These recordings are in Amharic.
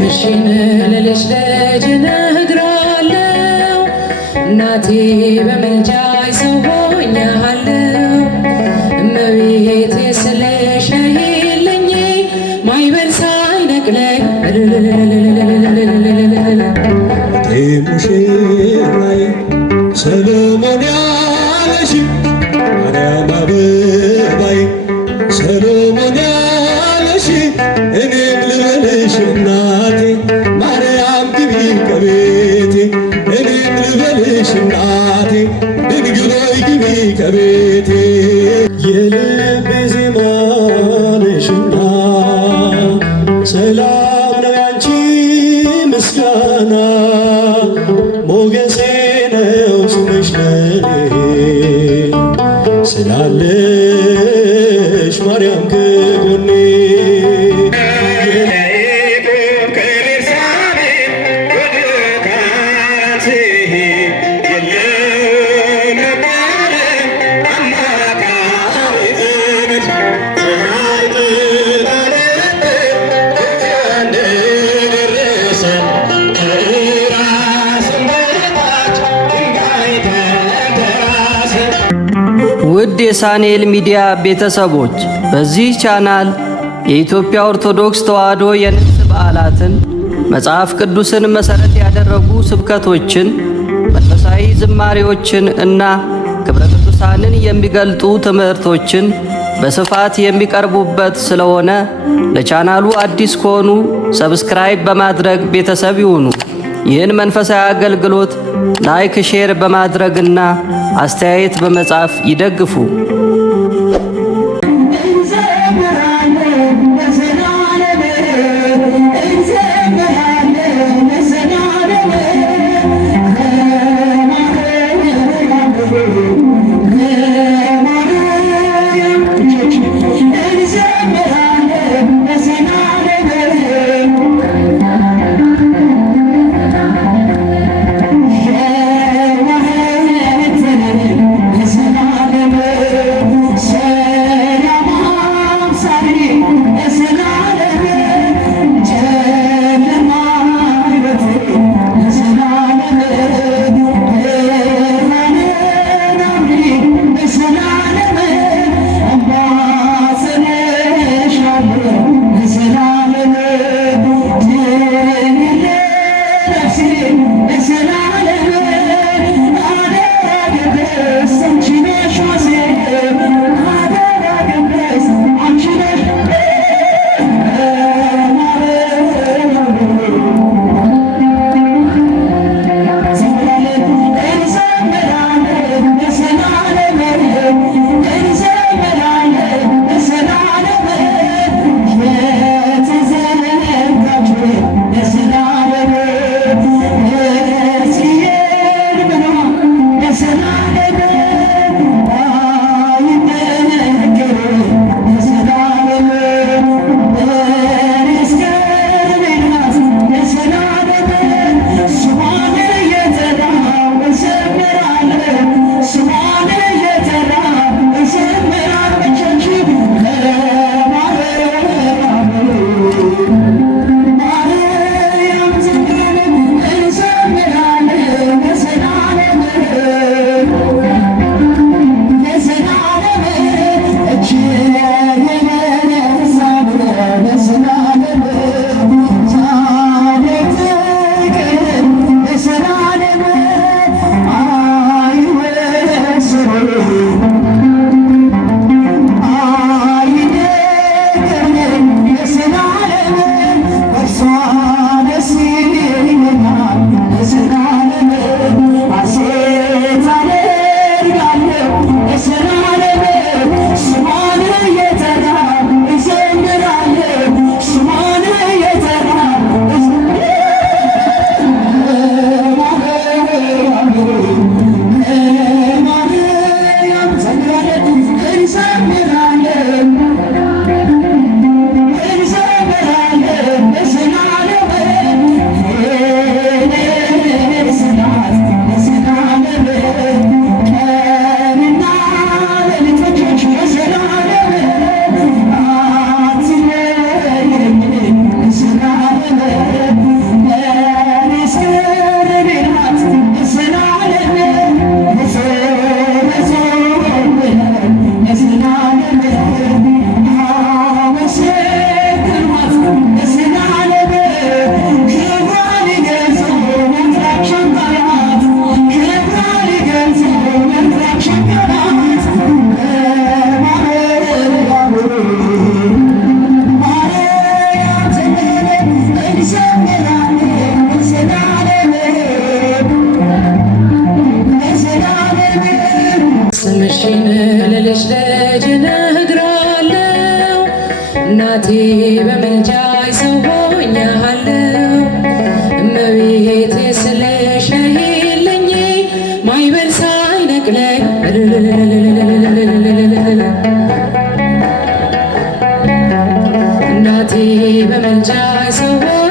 ስምሽን ለልጅ ልጅ እነግራለሁ እናቴ በምልጃሽ ሰው ሆኛለሁ እመቤቴ ስለሽ ነይልኝ ማይበል ሳይነቅለኝ ሙሽራዬ ሰሎሞን ያለሽ ማርያም አበባዬ ሰሎሞን ያለሽ እኔም ልበልሽ እናቴ ማርያም ግቢ ከቤቴ እኔም ልበልሽ እናቴ ድንግል ሆይ ግቢ ከቤቴ የልቤ ዜማ ነሽና ሰላም ነው ያንቺ ምስጋና ሞገሴ ነው ስምሽ ለኔ ስላለሽ ማርያም ከጎኔ ውድ የሳኔል ሚዲያ ቤተሰቦች በዚህ ቻናል የኢትዮጵያ ኦርቶዶክስ ተዋሕዶ የንግስ በዓላትን፣ መጽሐፍ ቅዱስን መሠረት ያደረጉ ስብከቶችን፣ መንፈሳዊ ዝማሬዎችን እና ክብረ ቅዱሳንን የሚገልጡ ትምህርቶችን በስፋት የሚቀርቡበት ስለሆነ ለቻናሉ አዲስ ከሆኑ ሰብስክራይብ በማድረግ ቤተሰብ ይሁኑ። ይህን መንፈሳዊ አገልግሎት ላይክ፣ ሼር በማድረግና አስተያየት በመጻፍ ይደግፉ።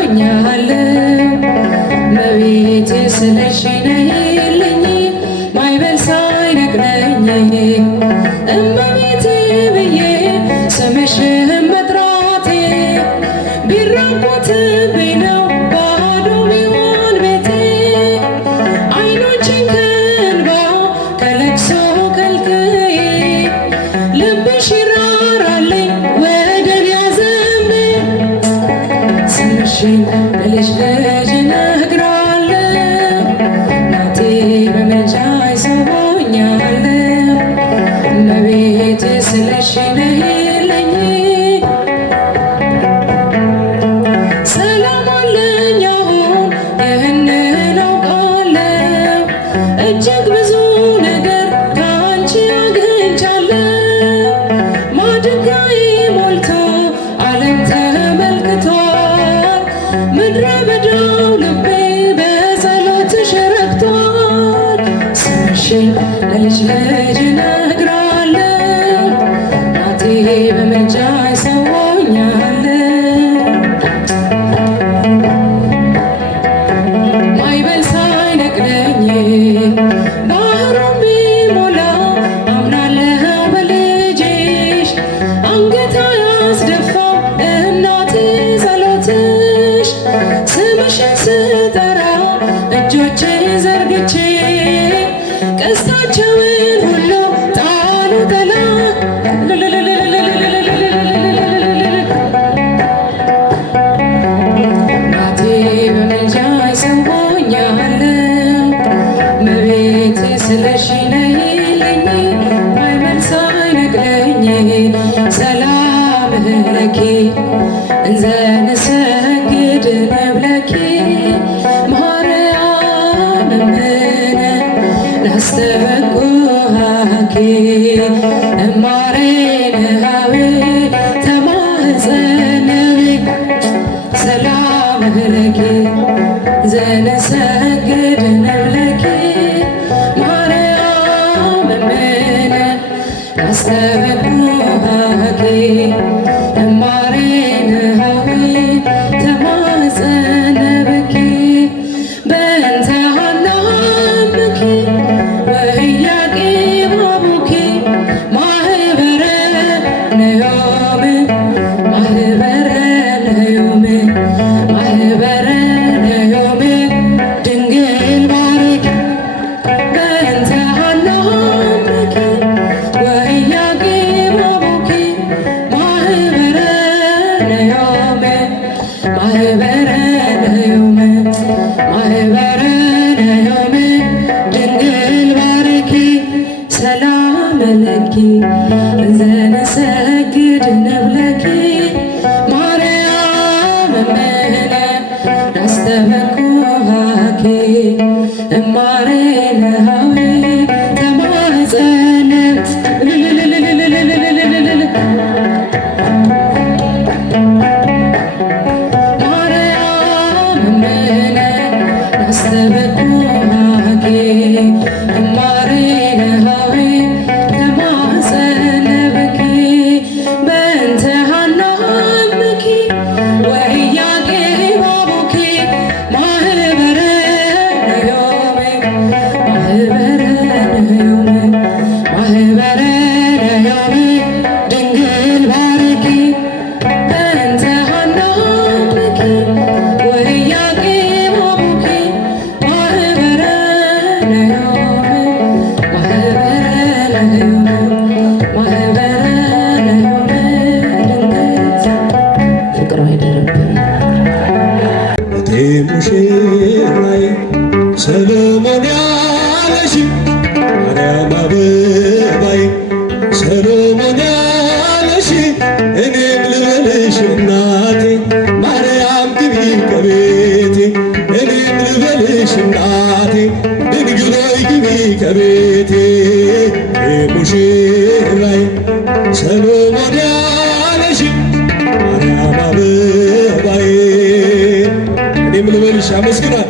ሆኛለሁ እመቤቴ ስለሽ ነይልኝ ማዕበል ሳይነቅለኝ እመቤቴ ብዬ ስምሽን መጥራቴ ቢራቆትብኝ ነው ባዶ ቢሆን ቤቴ ዓይኖቼን ከእንባ ከለቅሶ ከልክዬ ልብሽ ይራራልኝ ወደ እኔ አዘንብሎ ስምሽን ለልጅ ልጅ እነግራለሁ እናቴ በምልጃሽ ሰው ሆኛለሁ እመቤቴ ስለሽ ነይልኝ ሰላም አለኝ አሁን ይህንን አውቃለሁ እጅግ ብዙ ነገር ከአንቺ አግኝቻለሁ ማድጋዬ ሞልቶ ዓለም ተመልክቷል ምድረ በዳው ልቤ በጸሎትሽ ረክቷል ስምሽን ለልጅ ልጅ እነግራለሁ እናቴ በምልጃሽ ሰው ሆኛለሁ ማዕበል ሳይነቅለኝ ባህሩን ቢሞላ አምናለሁ በልጅሽ አንገት አያስደፋም እናቴ ጸሎትሽ ስምሽን ስጠራ እጆቼን ዘርግቼ ቀስታቸውን ሁሉ ጣሉ ጠላት እናቴ በምልጃሽ ሰው ሆኛለሁ እመቤቴ ስለሽ ነይልኝ ማዕበል ሳይነቅለኝ ሰላም ለኪ እንዘ ንሰግድ ንብለኪ ማርያም እምነ ናስተበኩሃኪ እማሬንሃዊ ተማህፀነብክ ሰላም ለኪ ዘንሰግድ ንብለኪ ማርያም እምነ ናስተበኩሃኪ እማሬንሃዊ ተማህፀነብኪ በእንተ ሐናምኪ ወኢያቄም አቡኪ ማህበረ ነዮም ማህበረ ነዮም ማህበረ ነዮም ድንግል ባርክ በእንተ ሐናምኪ ወኢያቄም አቡኪ ማህበረ ነዮም ማህበረ ነዮም ማህበረ ነዮም ድንግል ባርኪ ሰላም ለኪ እንዘ ንሰግድ ንብለኪ ማርያም እምነ ናስተበኩሃኪ እማሬንሃዊ ተማህፀነ ማርያም እምነ ናስተበኩሃኪ እማሬንሃዊ ተማህፀነብኪ በእንተ ሐናምኪ ወኢያቄም አቡኪ ማህበረ ነዮም ማህበረ ነዮም ማህበረ ነዮም ድንግል ባርኪ በእንተ ሐናምኪ ወኢያቄም አቡኪ ማህበረ ነዮም ማህበረ ነዮም ማህበረ ነዮም ድንግል ፍቅሯ ይደርብን እቴ ሙሽራዬ ሰሎሞን ያለሽ ማርያም አበባዬ ሰሎሞን ያለሽ እኔም ልበልሽ እናቴ ማርያም ግቢ ከቤቴ እኔም ልበልሽ እናቴ ድንግል ሆይ ግቢ ከቤቴ ሙሽራዬ ሰሎሞን ያለሽ ማርያም አበባዬ እኔም ልበልሽ አመስግናል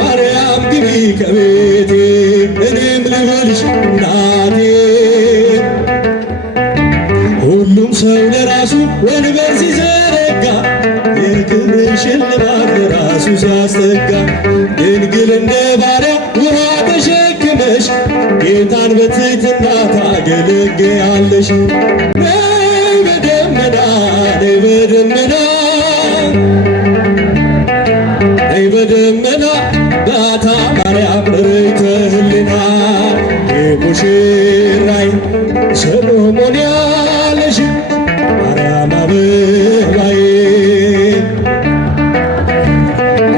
ማርያም ግቢ ከቤቴ እኔም ልበልሽ እናቴ ሁሉም ሰው ለራሱ ወንበር ሲዘረጋ ሽልማት ለራሱ ሲያስጠጋ ድንግል እንደ ባሪያ ውሃ ተሸክመሽ ጌታን በትሕትና ታገለግያለሽ። ነይ በደመና ነይ በደመና ነይ በደመና ባታ ማርያም ርይተ ህሊና የሙሽራይ ሰሎሞን ያለሽ ማርያም አበባዬ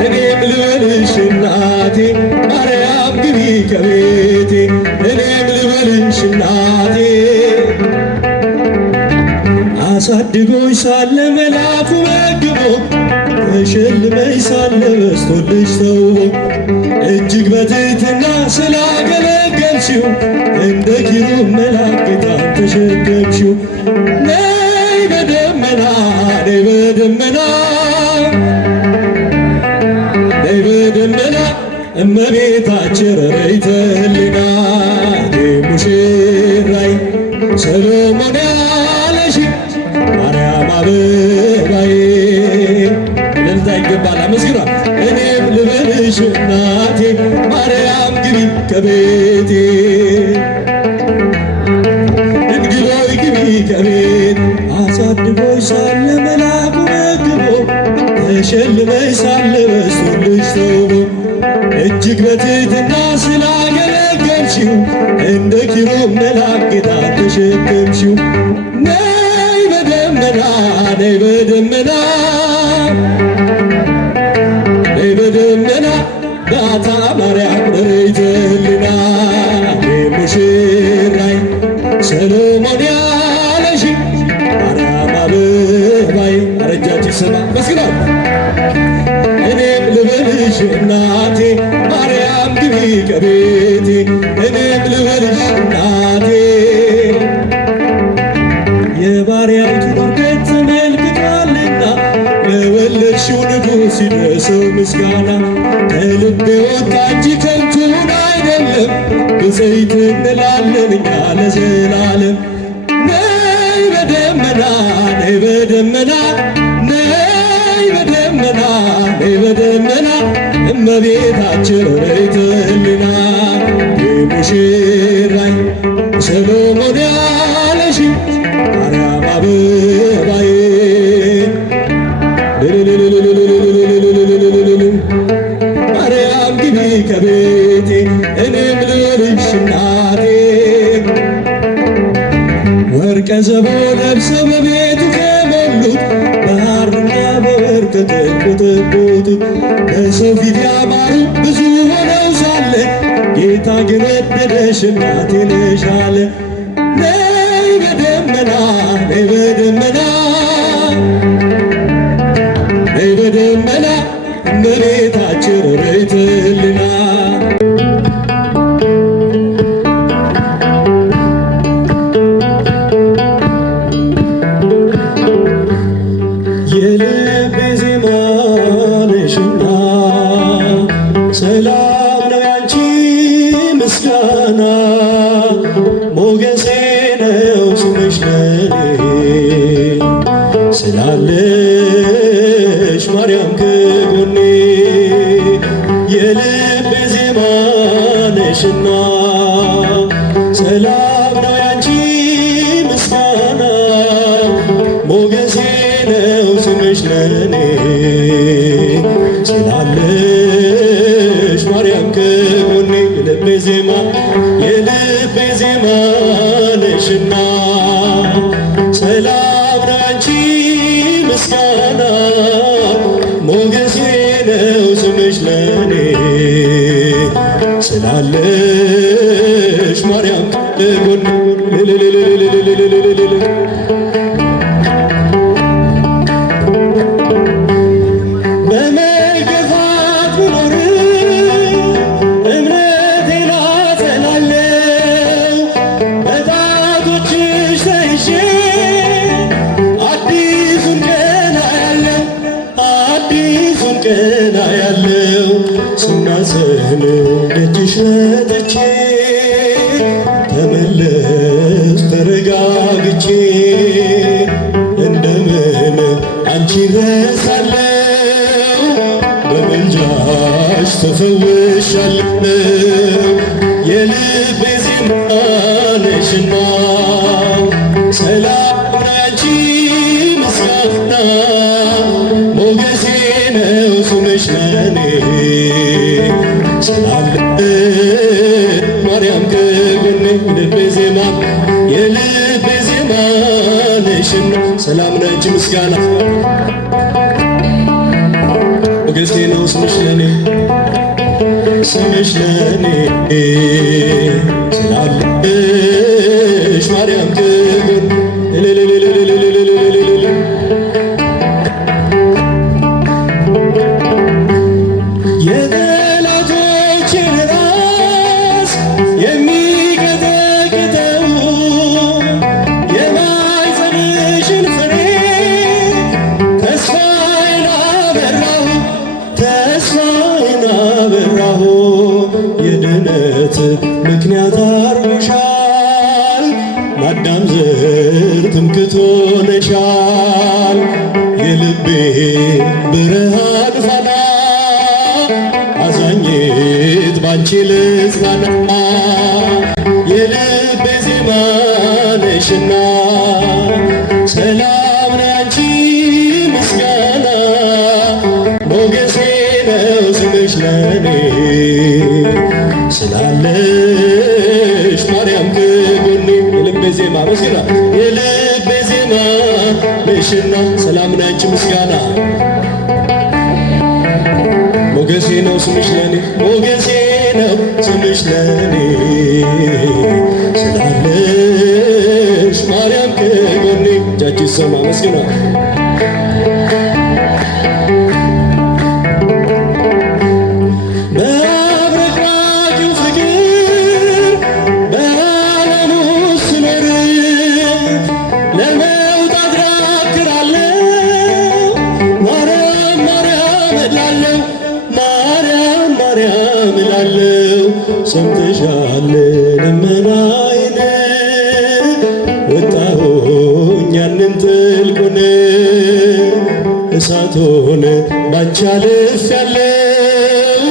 እኔም ልበልሽ እናቴ ማርያም ግቢ ከቤቴ እኔም ልበልሽ እናቴ አሳድጎሽ ሳለ መልአኩ መግቦ ተሸልመሽ ሳለ በስቶልሽ ተውቦ እጅግ በትሕትና ስላገለገልሽው እንደ ኪሩብ መልአክ ጌታን ተሸከምሽው። ነይ በደመና ነይ በደመና ነይ በደመና እመቤታችን ርይተ ህሊና ሙሽራይ ሰሎሞን ያለሽ ማርያም አበባዬ እልልታ ይገባል። አመስግኗ እኔም ልበልሽ እናቴ ማርያም ግቢ ከቤቴ ድንግሎይ ግቢ ከቤት አሳድጎሽ ሳለ መልአኩ መግቦ ተሸልመሽ ሳለ በስቶልሽ ተውቦ እጅግ በትሕትና ስላገለገልሽው እንደ ኪሩብ መልአክ ጌታን ተሸከምሽው። ነይ በደመና ነይ በደመና ነይ በደመና ባታ ማርያም ርይተ ህሊና ሙሽራይ ሰሎሞን ያለሽ ማርያም አበባዬ አረጃች ስማ መስግናል። እኔም ልበልሽ እናቴ ማርያም ግቢ ከቤቴ እኔም ልበልሽ እናቴ የባሪያይቱን ውርደት ተመልክቷልና ለወለድሽው ንጉሥ ይድረሰው ምስጋና ከልቤ ወጣ እንጂ ከንቱን አይደለም ብፅዕት እንላለን እኛ ለዘላለም። ነይ በደመና ነይ በደመና ነይ በደመና ነይ በደመና እመቤታችን ርይተ ህሊና የሙሽራይ ሰሎሞን ያለሽ ማርያም አበባዬ ማርያም ግቢ ከቤቴ እኔም ልበልሽ እናቴ ወርቀ ዘቦ ለብሰው በቤቱ ከሞሉት በሐርና በወርቅ ከተንቆጠቆጡት በሰው ፊት ያማሩ ብዙ ሆነው ሳለ ጌታ ግን ወደደሽ እናቴ ነሽ አለ። ነይ በደመና ነይ በደመና ነይ በደመና እመቤታችን ርይተ ህሊና የልቤ ዜማ ነሽና ሰላም ነው ያንቺ ምስጋና ሞገሴ ነው ስምሽ ለኔ ስላለሽ ማርያም ከጎኔ የልቤ ዜማ ነሽና ሰላም ነው ያንቺ ምስጋና ሞገሴ ነው ስምሽ ለኔ ስላለሽ ማርያም ከጎኔ የልቤ ዜማ ነሽና ሰላም ነው ያንቺ ምስጋና ሞገሴ ነው ስምሽ ለኔ ስላለሽ ማርያም ከጎኔ በመገፋት ብኖር እምነቴን አጸናለሁ በጣቶችሽ ተይዤ አዲሱን ቀን አያለው ስማጸን ደጅሽ መጥቼ ተመለስ ተረጋግቼ እንደምን አንቺ ረሳለሁ በምልጃሽ ተፈውሻለሁ የልቤ ዜማ ነሽና ሰላም ላንቺ ምስጋና ሞገሴ ነው ስምሽ ለኔ ስላለሽ ማርያም ከጎኔ ልቤ ዜማ የልቤ ዜማ ነሽና ሰላም ላንቺ ምስጋና ሞገሴ ነው ስምሽ ለኔ ስላለሽ ማርያም ክብር የጠላቶችን ራስ የሚቀጠቅጠው የማኅፀንሽን ፍሬ ተስፋዬን አበራሁ የድነት ምክንያት አርጎሻል ለአዳም ዘር ትምክህት ሆነሻል የልቤ ብርሃን ፋና አዛኝት ባንቺ ልጽናና የልቤ ዜማ ነሽና ሰላም ላንቺ ምስጋና ሞገሴ ነው ስምሽ ለኔ ስላለሽ ማርያም ከጎኔ የልቤ ዜማ መስግና የልቤ ዜማ ነሽና ሰላም ላንቺ ምስጋና ሞገሴ ነው ስምሽ ለኔ ሞገሴ ነው ስምሽ ለኔ ስላለሽ ማርያም ከጎኔ እጃችሁ ይሰማ መስግና ሰምተሻል ልመናዬን ወጣሁኝ ያንን ጥልቁን እሳቱን ባንቺ አልፌያለሁ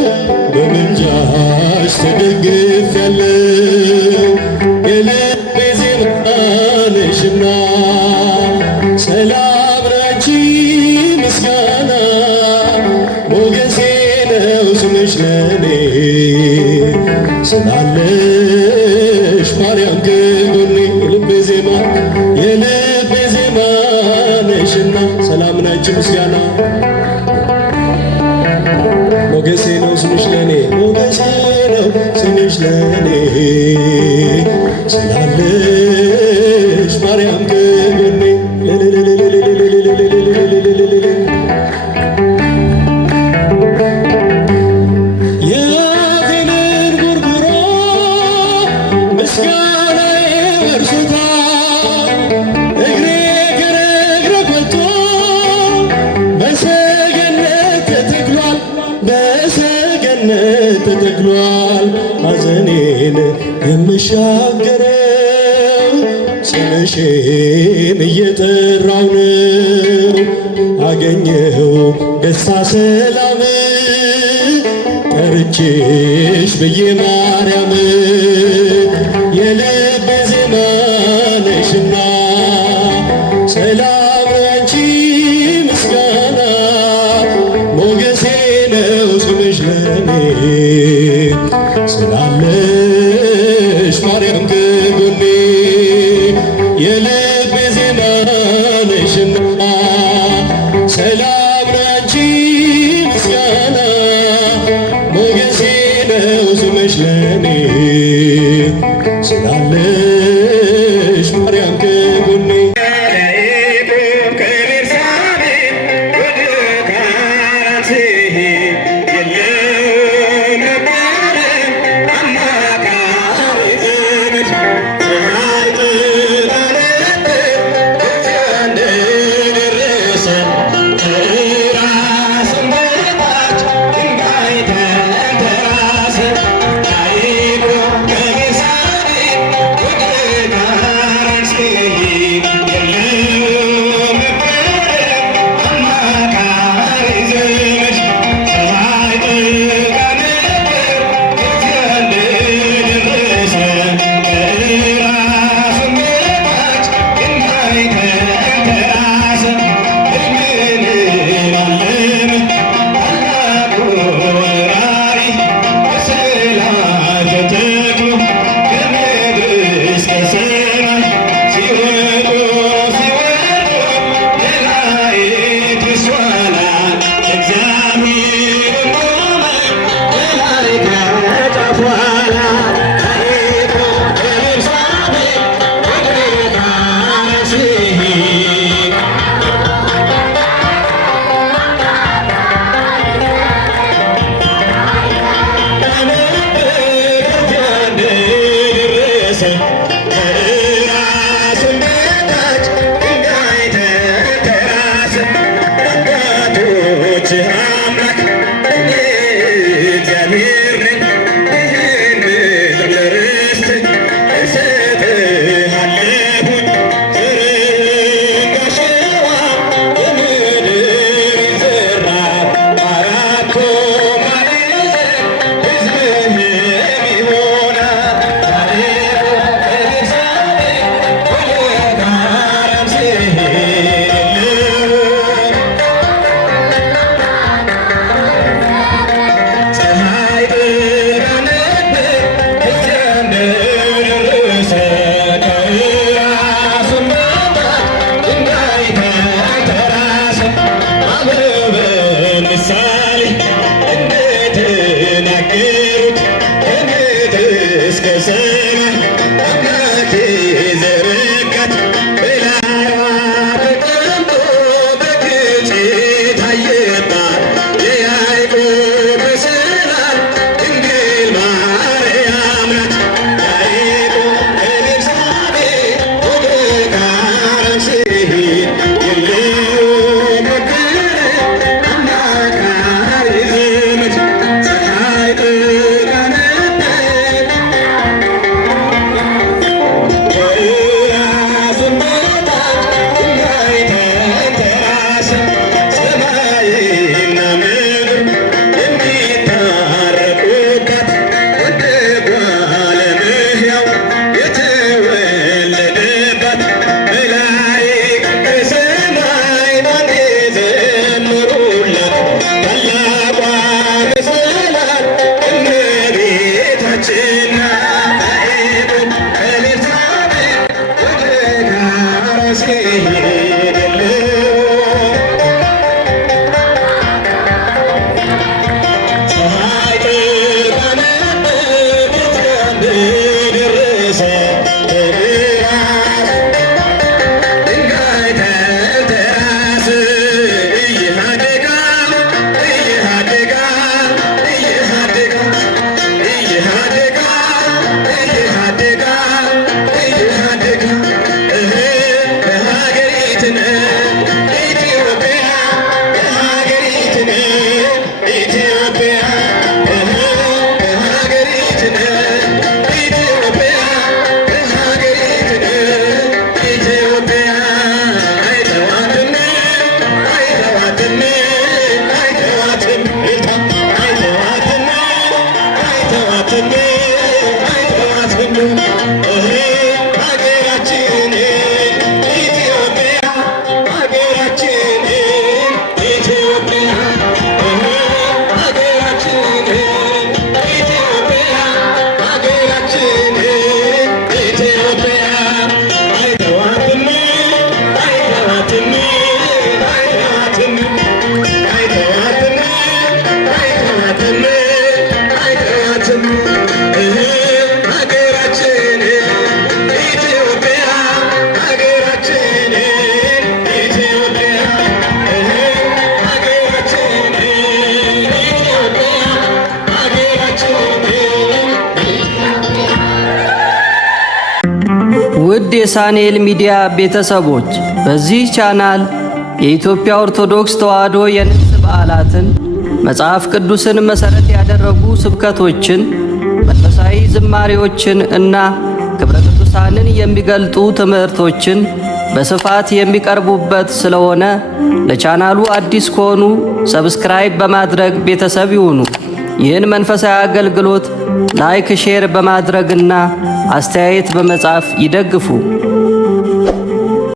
በምልጃሽ ተደግፌያለሁ የልቤ ዜማ ነሽና ሰላም ላንቺ ምስጋና ሞገሴ ነው ስምሽ ለኔ ስላለሽ ማርያም ከጎኔ የልቤ ዜማ ነሽና ሰላም ላንቺ ምስጋና ሞገሴ ነው ስምሽ ለኔ ሞገሴ ነው ስምሽ ለኔ ስላለሽ ማርያም ከጎኔ ተተክሏል ሐዘኔን የምሻገረው ስምሽን እየጠራው ነው አገኘው ደስታ ሰላም ጠርቼሽ ብዬ ማርያም የልቤ ዜማ ነሽና ሰላም ላንቺ ምስጋና ሞገሴ ነው ስምሽ ለኔ ስላለሽ ማርያም ከጎኔ የልቤ ዜማ ነሽና ሰላም ላንቺ ምስጋና ሞገሴ ነው ስምሽ ለኔ ስላለሽ ማርያም ከጎኔ የሳኔል ሚዲያ ቤተሰቦች በዚህ ቻናል የኢትዮጵያ ኦርቶዶክስ ተዋሕዶ የንግስ በዓላትን፣ መጽሐፍ ቅዱስን መሠረት ያደረጉ ስብከቶችን፣ መንፈሳዊ ዝማሬዎችን እና ክብረ ቅዱሳንን የሚገልጡ ትምህርቶችን በስፋት የሚቀርቡበት ስለሆነ ለቻናሉ አዲስ ከሆኑ ሰብስክራይብ በማድረግ ቤተሰብ ይሁኑ። ይህን መንፈሳዊ አገልግሎት ላይክ፣ ሼር በማድረግና አስተያየት በመጻፍ ይደግፉ።